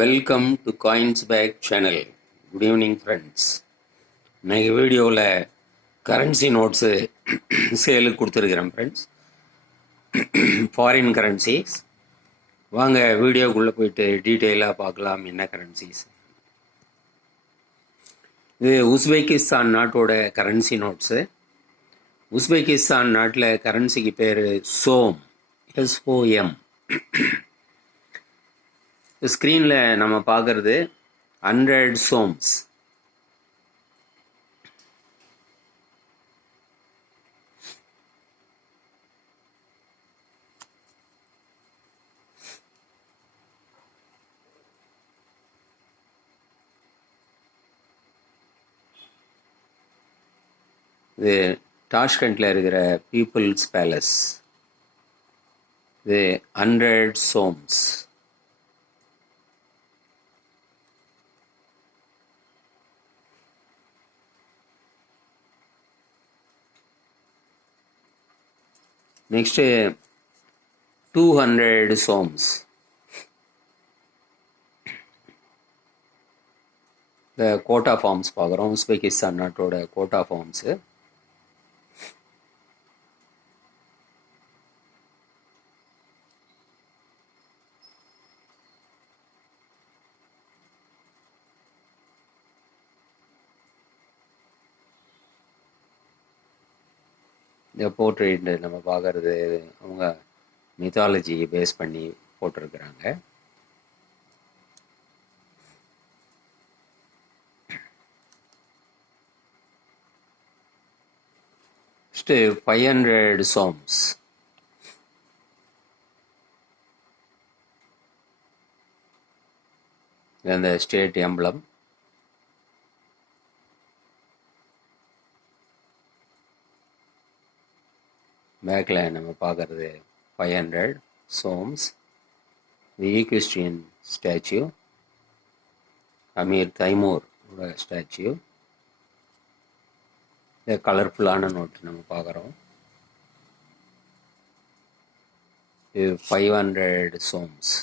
Welcome to coins back channel. Good evening friends. இன்னைக்கு வீடியோவில் currency notes சேலுக்கு கொடுத்துருக்குறேன் ஃப்ரெண்ட்ஸ். Foreign currencies. வாங்க வீடியோக்குள்ளே போயிட்டு டீட்டெயிலாக பார்க்கலாம் என்ன கரன்சிஸ். இது உஸ்பெகிஸ்தான் நாட்டோட கரன்சி நோட்ஸு. உஸ்பெகிஸ்தான் நாட்டில் கரன்சிக்கு பேர் சோம், SOM. ஸ்க்ரீனில் நம்ம பார்க்குறது 100 சோம்ஸ். இது டாஷ்கண்டில் இருக்கிற பீப்புள்ஸ் பேலஸ். இது 100 சோம்ஸ். நெக்ஸ்ட்டு 200 சோம்ஸ். இந்த கோட்டா ஃபார்ம்ஸ் பார்க்குறோம். உஸ்பெகிஸ்தான் நாட்டோட கோட்டா ஃபார்ம்ஸு. இந்த போர்ட்ரேட் நம்ம பார்க்குறது அவங்க மித்தாலஜி பேஸ் பண்ணி போட்டிருக்கிறாங்க. நெக்ஸ்ட்டு 500 சோம்ஸ். அந்த ஸ்டேட் எம்பளம். பேக்கில் நம்ம பார்க்குறது 500 சோம்ஸ். தி ஈக்விஸ்ட்ரியன் ஸ்டாச்சு, அமீர் தைமூர் ஸ்டாச்சு. இந்த கலர்ஃபுல்லான நோட்டு நம்ம பார்க்குறோம். இது 500 சோம்ஸ்.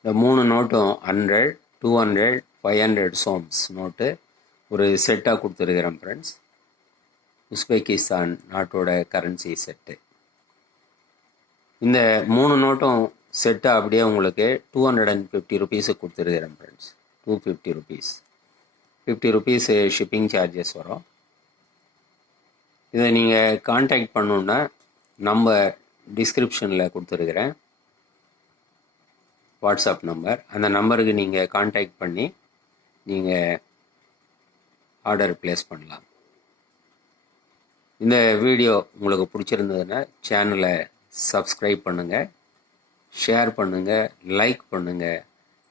இந்த 3 நோட்டும் 100, 200, 500 சோம்ஸ் நோட்டு ஒரு செட்டாக கொடுத்துருக்குறேன் ஃப்ரெண்ட்ஸ். உஸ்பெகிஸ்தான் நாட்டோட கரன்சி செட்டு. இந்த 3 நோட்டும் செட்டாக அப்படியே உங்களுக்கு 250 ருபீஸுக்கு கொடுத்துருக்குறேன் friends. 250 rupees. 50 rupees shipping charges வரும். இதை நீங்கள் கான்டாக்ட் பண்ணணுன்னா நம்பர் டிஸ்கிரிப்ஷனில் கொடுத்துருக்குறேன், வாட்ஸ்அப் நம்பர். அந்த நம்பருக்கு நீங்கள் கான்டாக்ட் பண்ணி நீங்கள் ஆர்டர் ப்ளேஸ் பண்ணலாம். இந்த வீடியோ உங்களுக்கு பிடிச்சிருந்ததுன்னா சேனலை சப்ஸ்கிரைப் பண்ணுங்கள், ஷேர் பண்ணுங்கள், லைக் பண்ணுங்கள்,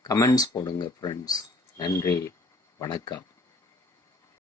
கமெண்ட்ஸ் போடுங்க ஃப்ரெண்ட்ஸ். நன்றி, வணக்கம்.